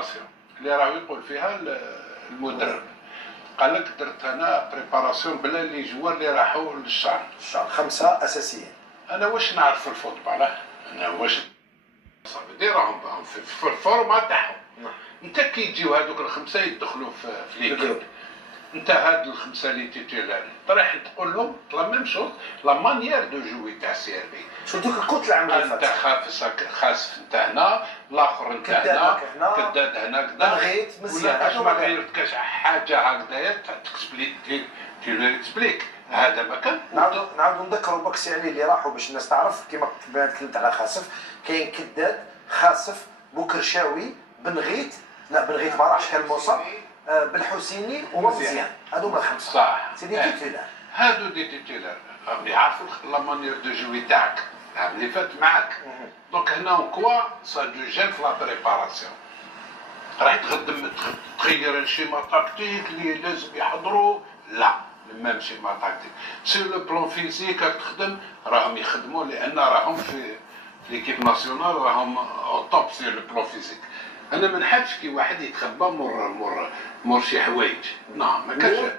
بريباراسيون اللي راه يقول فيها المدرب، قال لك درت انا بريباراسيون بلا لي جوار اللي راحوا للشهر. الشهر 5 اساسيين. انا واش نعرف في الفوتبال؟ انا واش صافي راهم في الفورما تاعهم. انت كي يجيو هذوك الخمسه يدخلوا في ليكيب، انت هاد الخمسه اللي تيتيلار تروح تقول لهم لا ميم شوز، لا مانيير دو جوي تاع سي ار بي. شو دوك الكتله عندك؟ انت خاسف انت هنا، الاخر انت هنا، كداد هنا كذا، بغيت مزيان. هذا ما عرفتكش حاجه هكذايا تكسبليك تي لو اكسبليك. هذا ما كان. نعاودو نذكروا باكسي عليه اللي راحوا باش الناس تعرف كيما تكلمت على خاسف. كاين كداد، خاسف، بوكرشاوي، بنغيت، لا بنغيت ما راحش كان مصاب، بالحسيني ومزيان. هادو من الخمسه. صح. سي دي تيتولار. هادو دي تيتولار يعرفوا لا مانيير دو جوي تاعك، العام اللي فات معاك. دونك هنا كوا سا دو جين في لا بريباراسيون. راح تغير الشيما تاكتيك اللي لازم يحضروا، لا ميم شيما تاكتيك. سي لو بلون فيزيك تخدم، راهم يخدموا لان راهم في ليكيب ناسيونال راهم او توب سي لو بلون فيزيك. انا ما نحبش كي واحد يتخبى مور شي حوايج، نعم ما كاش.